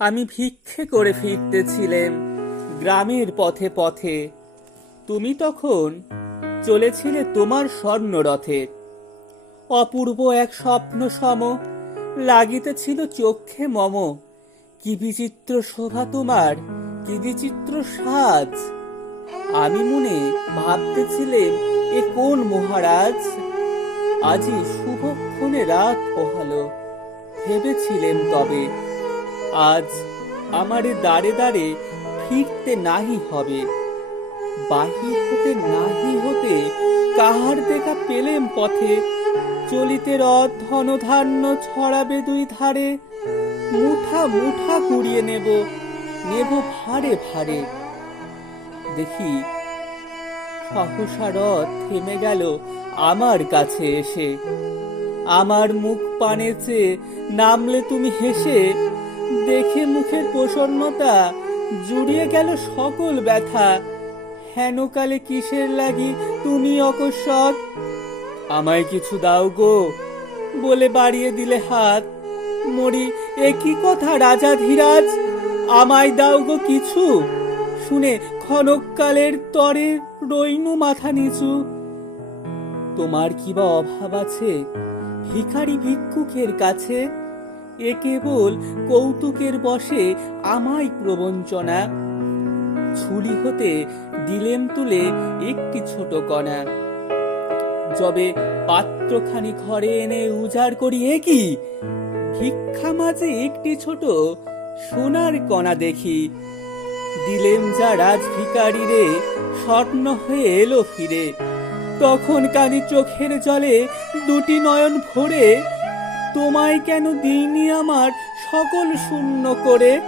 আমি ভিক্ষে করে ফিরতেছিলেম গ্রামের পথে পথে। তুমি তখন চলেছিলে তোমার স্বর্ণরথে। অপূর্ব এক স্বপ্ন সম লাগিতেছিল চক্ষে মম। কি বিচিত্র শোভা তোমার, কি বিচিত্র সাজ। আমি মনে ভাবতেছিলেম, এ কোন মহারাজ? আজি শুভক্ষণে রাত পোহালো। ভেবেছিলেম তবে আজ আমারে দাঁড়ে দাঁড়ে ফিরতে নাহি হবে। বাহির হতে নাহি হতে কাহার দেখা পেলেম পথে। চলিতে রথ ধনধান্য ছড়াবে দুই ধারে। মুঠা মুঠা কুড়িয়ে নেব, নেব ভারে ভারে। দেখি সহসা রথ থেমে গেল আমার কাছে এসে। আমার মুখ পানে চেয়ে নামলে তুমি হেসে। দেখে মুখের প্রসন্নতা জুড়িয়ে গেল সকল ব্যথা। হেনকালে কিসের লাগি তুমি অকস্মাৎ? আমায় কিছু দাও গো বলে বাড়িয়ে দিলে হাত। মরি, একই কথা রাজা ধীরাজ, আমায় দাও গো কিছু। শুনে ক্ষণকালের তরে রইনু মাথা নিচু। তোমার কি বা অভাব আছে ভিখারি ভিক্ষুকের কাছে? এ কেবল কৌতুকের বশে আমায় প্রবঞ্চনা। ঝুলি হতে দিলেম তুলে একটি ছোট কণা। যবে পাত্রখানি ঘরে এনে উজাড় করি, এ কি ভিক্ষা মাঝে একটি ছোট সোনার কণা দেখি। দিলেম যা রাজ ভিখারি রে, স্বর্ণ হয়ে এলো ফিরে। তখন কানি চোখের জলে দুটি নয়ন ভরে। তোমায় কেন দিইনি আমার সকল শূন্য করে?